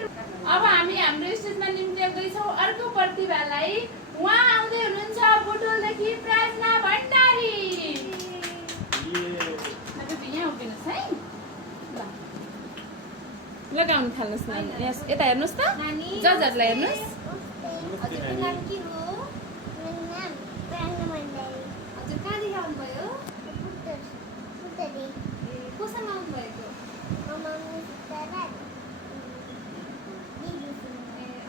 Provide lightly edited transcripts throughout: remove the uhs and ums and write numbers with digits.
अब हामी हाम्रो स्टेजमा निम्त्याउँदैछौँ अर्को प्रतिभालाई। उहाँ आउँदै हुनुहुन्छ बुटोलदेखि प्रार्थना भण्डारी। यहाँ उभिनुहोस् है। ल गाउन थाल्नुहोस् न। यता हेर्नुहोस् त, जजहरूलाई हेर्नुहोस्। हजुरको नाम के हो? मेरो नाम प्रार्थना भण्डारी। हजुर कहाँदेखि आउनुभयो? कोसँग आउनुभएको?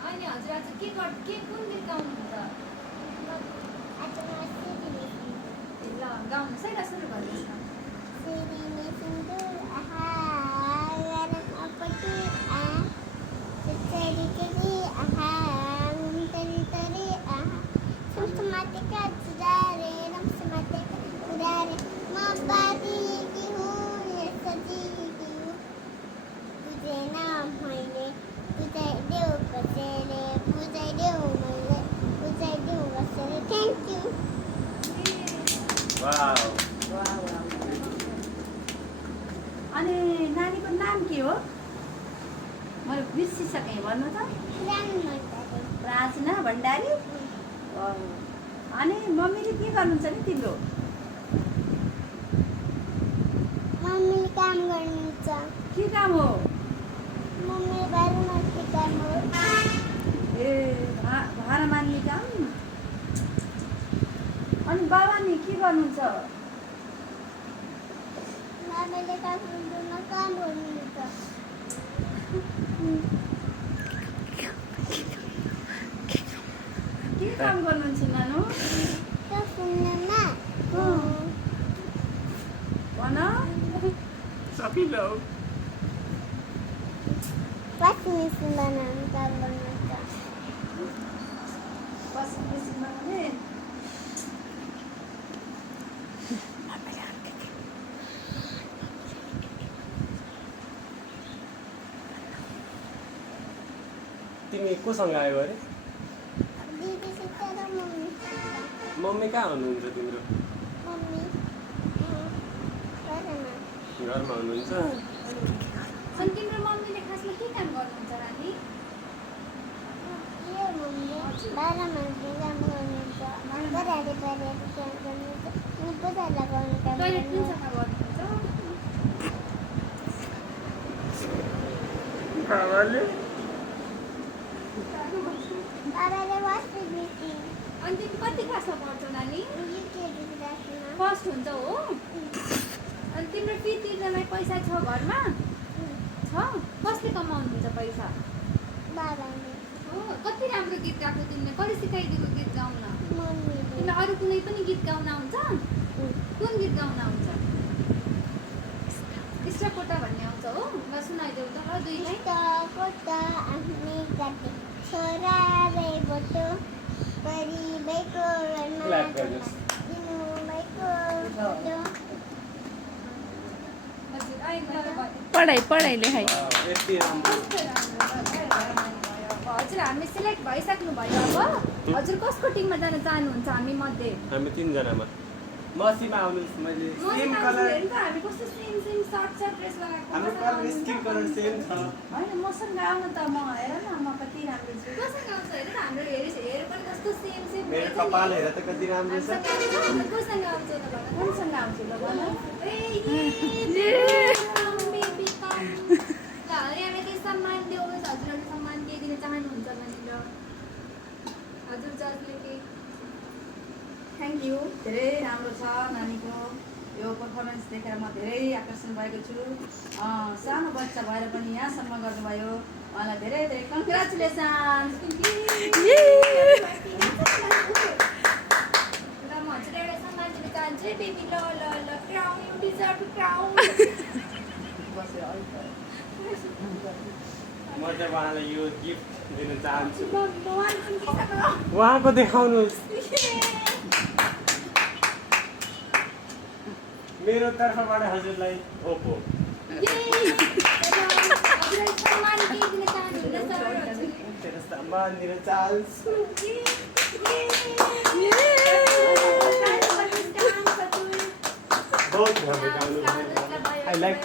अनि हजुर आज के कुन गीत गाउनुहुन्छ? ल गाउनुहोस् है र सुरु गर्नुहोस् न। अनि नानीको नाम के हो? मैले बिर्सिसकेँ, भन्नु त। प्रार्थना भण्डारी। अनि मम्मीले के गर्नुहुन्छ नि तिम्रो? मम्मीले काम गर्नुहुन्छ। के काम हो? मम्मी भाडा मान्ने काम हो। ए भाडा मान्ने काम। अनि बाबा नि के गर्नुहुन्छ? बाबाले काठमाडौँमा काम गर्नुहुन्छ। के काम गर्नुहुन्छ नानु? भन। सपिलो वासिङ मेसिन बनाउने काम गर्नुहुन्छ। वासिङ मेसिन बनाउने। तिमी कोसँग आयो अरे? दिदीसित र मम्मीसित। मम्मी कहाँ हुनुहुन्छ तिम्रो? मम्मी घरमा हुनुहुन्छ। अनि तिम्रो मम्मीले खासमा के काम गर्नुहुन्छ रानी? यो मम्मीले भाडा मान्ने काम गर्नुहुन्छ। बजारे काम गर्नुहुन्छ। अनि बजार लगाउने काम गर्नुहुन्छ। बाबाले बाबाले वासिङ मेसिन। अनि तिमी कति क्लासमा पढ्छौ नानी? युकेजी क्लासमा। फर्स्ट हुन्छ हो? अनि तिम्रो फी तिर्नलाई पैसा छ घरमा? छ? कसले कमाउनुहुन्छ पैसा? बाबाले। हो, कति राम्रो गीत गाएको तिमीले। कसले सिकाइदिएको गीत गाउन? मम्मीले। तिमीलाई अरू कुनै पनि गीत गाउन आउँछ? कुन गीत गाउन आउँछ? इष्टकोटा भन्ने आउँछ हो? ल सुनाइदेऊ त ल दुई लाइन। इष्टकोटा आफ्नै जाति छोरा रे बोटो परिबैको क्ल्याप गर्नुहोस्। दिनु भएको बोटो। हजुर अहिले पढाइ लेखाइ। यति राम्रो। हजुर हामी सिलेक्ट भइसक्नु भयो। अब हजुर कसको टिममा जान चाहनुहुन्छ हामी मध्ये? हामी 3 जनामा। मसीमा आउनुहोस्। मैले सेम कलर। हामी कस्तो सेम सर्ट ड्रेस लगाएको। हाम्रो कलर स्किन कलर सेम छ। होइन मसँग आउनु त, म हेर न म कति राम्रो छु। कसँग आउँछ हेर न, हाम्रो हेर पनि कस्तो सेम मेरो कपाल हेर त कति राम्रो छ। कोसँग आउँछ त भन। कोसँग आउँछु ल भन। यहाँलाई केही सम्मान दियोस्। हजुरहरूले सम्मान केही दिन चाहनुहुन्छ भनेर हजुर जजले केही? Thank you. धेरै राम्रो छ नानीको यो पर्फर्मेन्स देखेर म धेरै आकर्षण भएको छु। सानो बच्चा भएर पनि यहाँसम्म गर्नुभयो, उहाँलाई धेरै धेरै कङ्ग्रेचुलेसन। र म हजुरलाई एउटा सम्मान दिन चाहन्छु है बेबी। ल ल ल क्राउन, यु डिजर्भ क्राउन। म चाहिँ उहाँलाई यो गिफ्ट दिन चाहन्छु। भगवान पनि के छ? उहाँको देखाउनुहोस्। मेरो तर्फबाट हजुरलाई ओप्पो। सम्मान केही दिन चाहनुहुन्न सर? तेरो सम्मान दिन चाहन्छु। बहुत राम्रो गाउनु भयो। I like